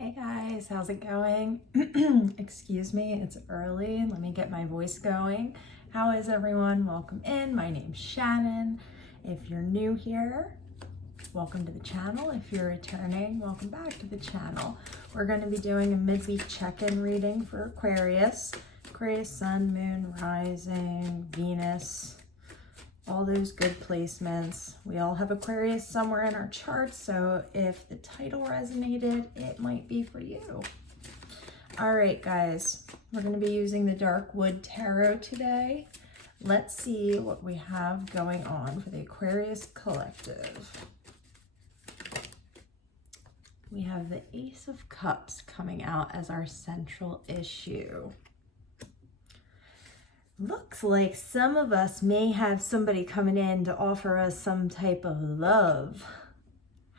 Hey guys, how's it going? Excuse me, it's early. Let me get my voice going. How is everyone? Welcome in. My name's Shannon. If you're new here, welcome to the channel. If you're returning, welcome back to the channel. We're going to be doing a midweek check-in reading for Aquarius. Aquarius, Sun, Moon, Rising, Venus, all those good placements. We all have Aquarius somewhere in our charts, so if the title resonated, it might be for you. All right, guys, we're going to be using the Dark Wood Tarot today. Let's see what we have going on for the Aquarius Collective. We have the Ace of Cups coming out as our central issue. Looks like some of us may have somebody coming in to offer us some type of love.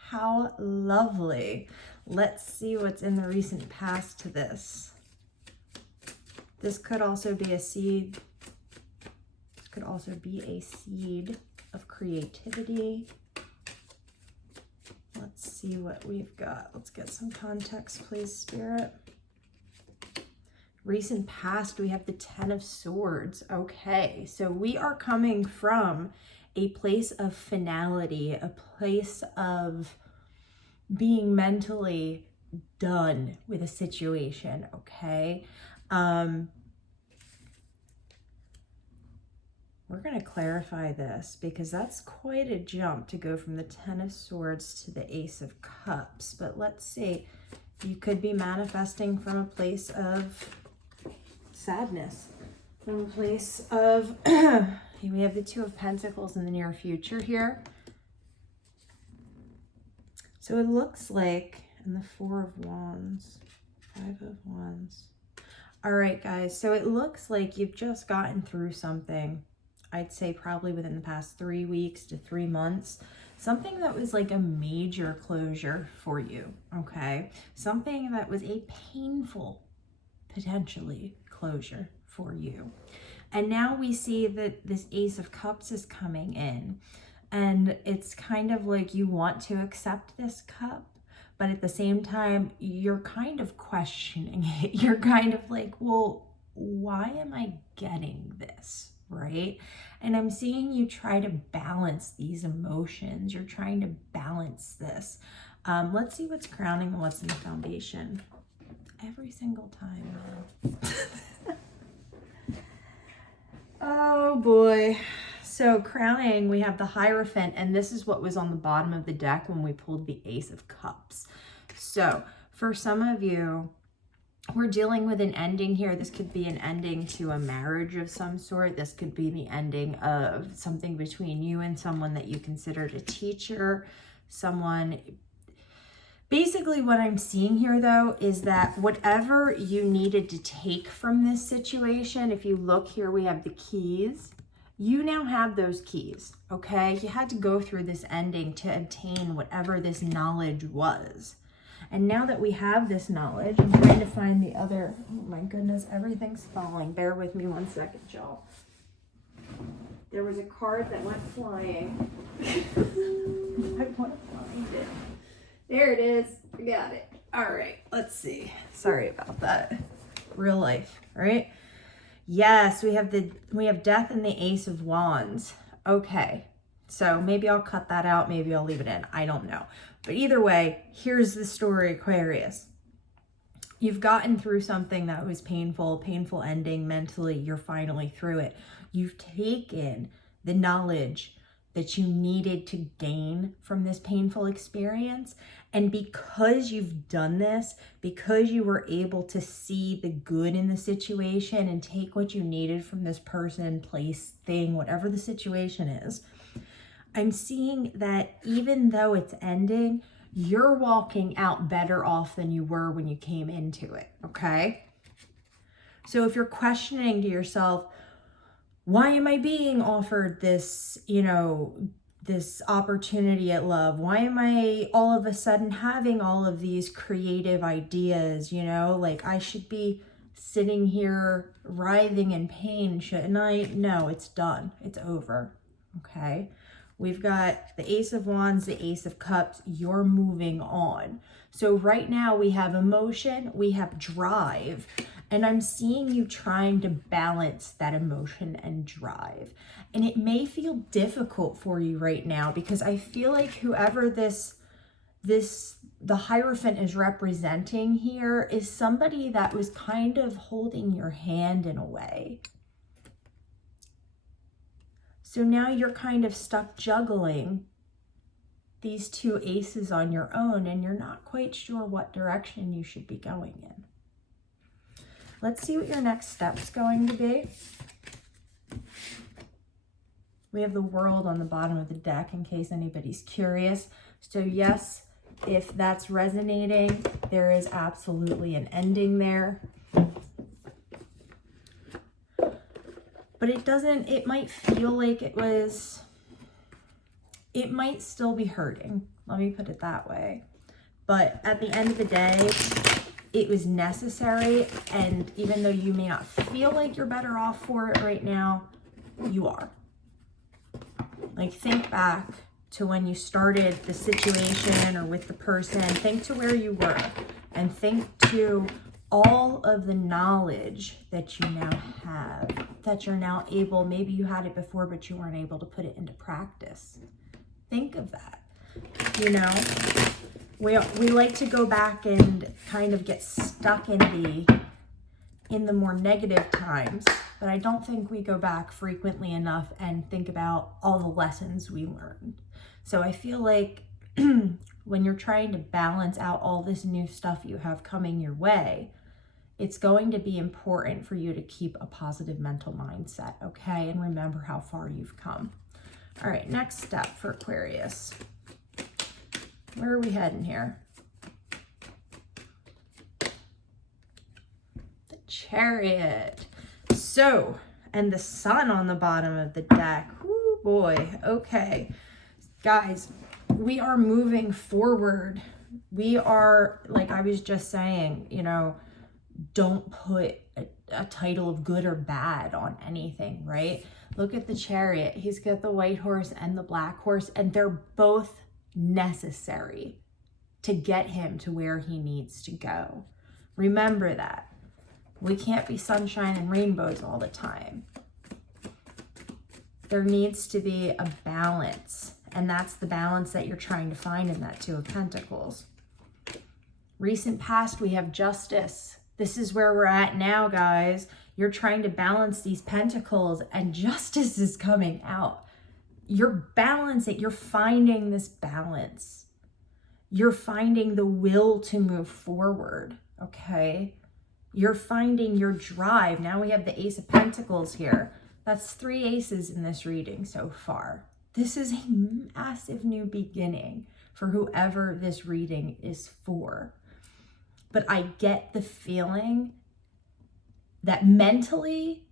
How lovely. Let's see what's in the recent past to this. This could also be a seed. This could also be a seed of creativity. Let's see what we've got. Let's get some context, please, Spirit. Recent past, we have the Ten of Swords. Okay, so we are coming from a place of finality, a place of being mentally done with a situation, okay? We're going to clarify this because that's quite a jump to go from the Ten of Swords to the Ace of Cups. But let's see, you could be manifesting from a place of sadness, from a place of we have the Two of Pentacles in the near future here. So it looks like, and the Four of Wands, Five of Wands. All right, guys, so it looks like you've just gotten through something. I'd say probably within the past 3 weeks to 3 months, something that was like a major closure for you, okay? Something that was a painful, potentially, closure for you. And now we see that this Ace of Cups is coming in, and it's kind of like you want to accept this cup, but at the same time you're kind of questioning it. You're kind of like, well, why am I getting this, right? And I'm seeing you try to balance these emotions. You're trying to balance this. Let's see what's crowning and what's in the foundation every single time, man. Oh boy. So crowning, we have the Hierophant, and this is what was on the bottom of the deck when we pulled the Ace of Cups. So for some of you, we're dealing with an ending here. This could be an ending to a marriage of some sort. This could be the ending of something between you and someone that you considered a teacher, someone. Basically, what I'm seeing here, though, is that whatever you needed to take from this situation, if you look here, we have the keys. You now have those keys, okay? You had to go through this ending to obtain whatever this knowledge was. And now that we have this knowledge, I'm trying to find the other. Oh my goodness, everything's falling. Bear with me 1 second, y'all. There was a card that went flying. I want to find it. There it is. I got it. All right. Let's see. Sorry about that. Real life, right? Yes, we have Death and the Ace of Wands. Okay. So maybe I'll cut that out. Maybe I'll leave it in. I don't know. But either way, here's the story, Aquarius. You've gotten through something that was painful ending mentally. You're finally through it. You've taken the knowledge that you needed to gain from this painful experience. And because you've done this, because you were able to see the good in the situation and take what you needed from this person, place, thing, whatever the situation is, I'm seeing that even though it's ending, you're walking out better off than you were when you came into it, okay? So if you're questioning to yourself, why am I being offered this, this opportunity at love? Why am I all of a sudden having all of these creative ideas, like I should be sitting here writhing in pain, shouldn't I? No, it's done. It's over. Okay. We've got the Ace of Wands, the Ace of Cups. You're moving on. So right now we have emotion, we have drive, and I'm seeing you trying to balance that emotion and drive. And it may feel difficult for you right now because I feel like whoever the Hierophant is representing here is somebody that was kind of holding your hand in a way. So now you're kind of stuck juggling these two aces on your own, and you're not quite sure what direction you should be going in. Let's see what your next step's going to be. We have the World on the bottom of the deck in case anybody's curious. So yes, if that's resonating, there is absolutely an ending there. But it might feel like it might still be hurting. Let me put it that way. But at the end of the day, it was necessary. And even though you may not feel like you're better off for it right now, you are. Like, think back to when you started the situation or with the person. Think to where you were and think to all of the knowledge that you now have, that you're now able, maybe you had it before, but you weren't able to put it into practice. Think of that. You know, we like to go back and kind of get stuck in the more negative times, but I don't think we go back frequently enough and think about all the lessons we learned. So I feel like when you're trying to balance out all this new stuff you have coming your way, it's going to be important for you to keep a positive mental mindset, okay? And remember how far you've come. All right, next step for Aquarius. Where are we heading here? The Chariot. So, and the Sun on the bottom of the deck. Oh boy, okay. Guys, we are moving forward. We are, like I was just saying, you know, don't put a title of good or bad on anything, right? Look at the Chariot. He's got the white horse and the black horse, and they're both necessary to get him to where he needs to go. Remember that. We can't be sunshine and rainbows all the time. There needs to be a balance, and that's the balance that you're trying to find in that Two of Pentacles. Recent past, we have Justice. This is where we're at now, guys. You're trying to balance these pentacles and justice is coming out. You're balancing, you're finding this balance. You're finding the will to move forward, okay? You're finding your drive. Now we have the Ace of Pentacles here. That's 3 aces in this reading so far. This is a massive new beginning for whoever this reading is for. But I get the feeling that mentally,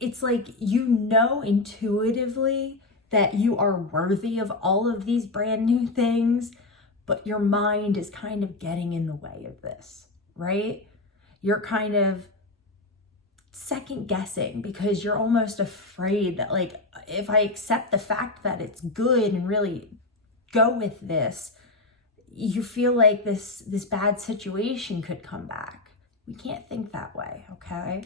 it's like you know intuitively that you are worthy of all of these brand new things, but your mind is kind of getting in the way of this, right? You're kind of second guessing because you're almost afraid that, like, if I accept the fact that it's good and really go with this, you feel like this bad situation could come back. We can't think that way, okay?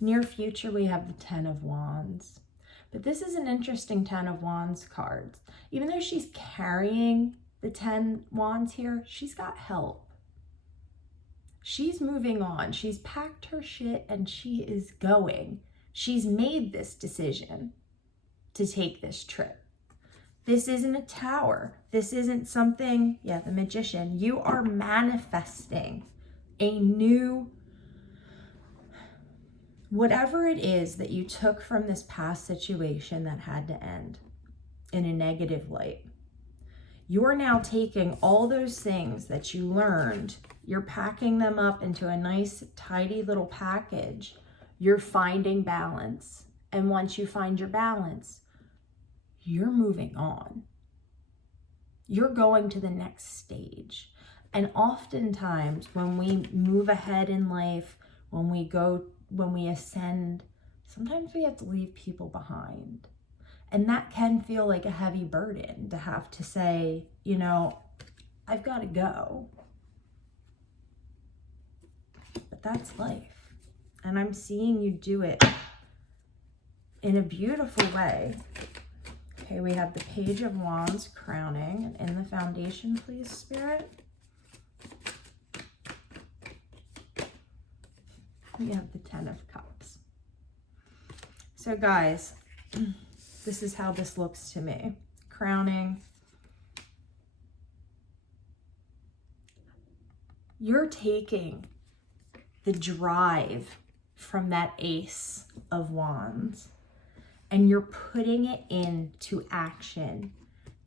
Near future, we have the 10 of Wands. But this is an interesting 10 of Wands card. Even though she's carrying the 10 Wands here, she's got help. She's moving on. She's packed her shit and she is going. She's made this decision to take this trip. This isn't a tower. This isn't something, yeah, the Magician. You are manifesting a new, whatever it is that you took from this past situation that had to end in a negative light. You're now taking all those things that you learned, you're packing them up into a nice, tidy little package. You're finding balance. And once you find your balance, you're moving on. You're going to the next stage. And oftentimes when we move ahead in life, when we ascend sometimes we have to leave people behind. And that can feel like a heavy burden to have to say, you know, I've got to go. But that's life. And I'm seeing you do it in a beautiful way. Okay, we have the Page of Wands crowning. And in the foundation, please, Spirit. We have the Ten of Cups. So guys, this is how this looks to me. Crowning. You're taking the drive from that Ace of Wands and you're putting it into action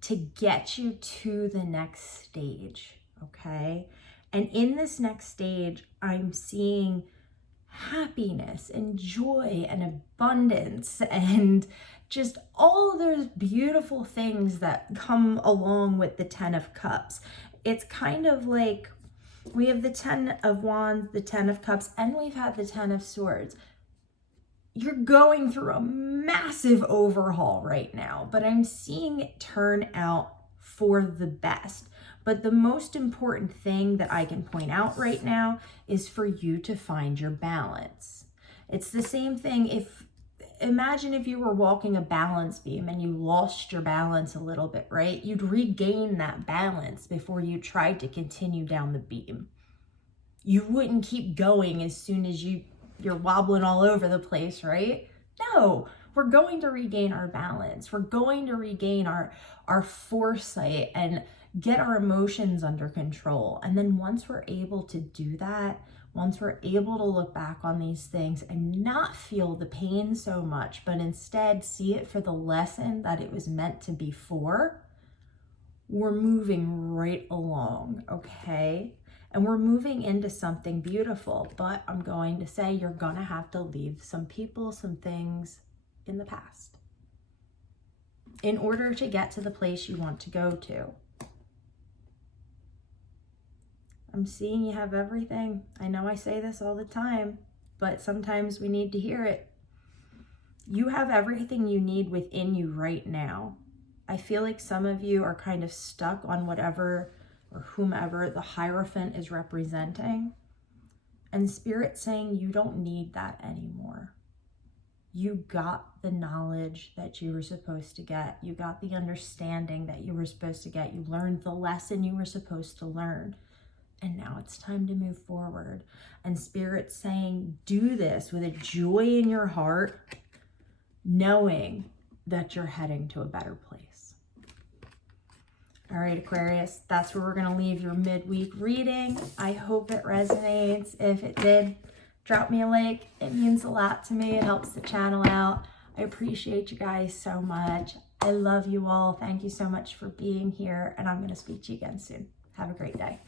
to get you to the next stage, okay? And in this next stage, I'm seeing happiness and joy and abundance and just all of those beautiful things that come along with the Ten of Cups. It's kind of like we have the Ten of Wands, the Ten of Cups, and we've had the Ten of Swords. You're going through a massive overhaul right now, but I'm seeing it turn out for the best. But the most important thing that I can point out right now is for you to find your balance. It's the same thing imagine if you were walking a balance beam and you lost your balance a little bit, right? You'd regain that balance before you tried to continue down the beam. You wouldn't keep going as soon as you're wobbling all over the place, right? No, we're going to regain our balance. We're going to regain our foresight and get our emotions under control. And then once we're able to do that, once we're able to look back on these things and not feel the pain so much, but instead see it for the lesson that it was meant to be for, we're moving right along, okay? And we're moving into something beautiful, but I'm going to say you're gonna have to leave some people, some things in the past in order to get to the place you want to go to. I'm seeing you have everything. I know I say this all the time, but sometimes we need to hear it. You have everything you need within you right now. I feel like some of you are kind of stuck on whatever or whomever the Hierophant is representing. And Spirit's saying you don't need that anymore. You got the knowledge that you were supposed to get. You got the understanding that you were supposed to get. You learned the lesson you were supposed to learn. And now it's time to move forward. And Spirit's saying, do this with a joy in your heart, knowing that you're heading to a better place. All right, Aquarius, that's where we're going to leave your midweek reading. I hope it resonates. If it did, drop me a like. It means a lot to me. It helps the channel out. I appreciate you guys so much. I love you all. Thank you so much for being here. And I'm going to speak to you again soon. Have a great day.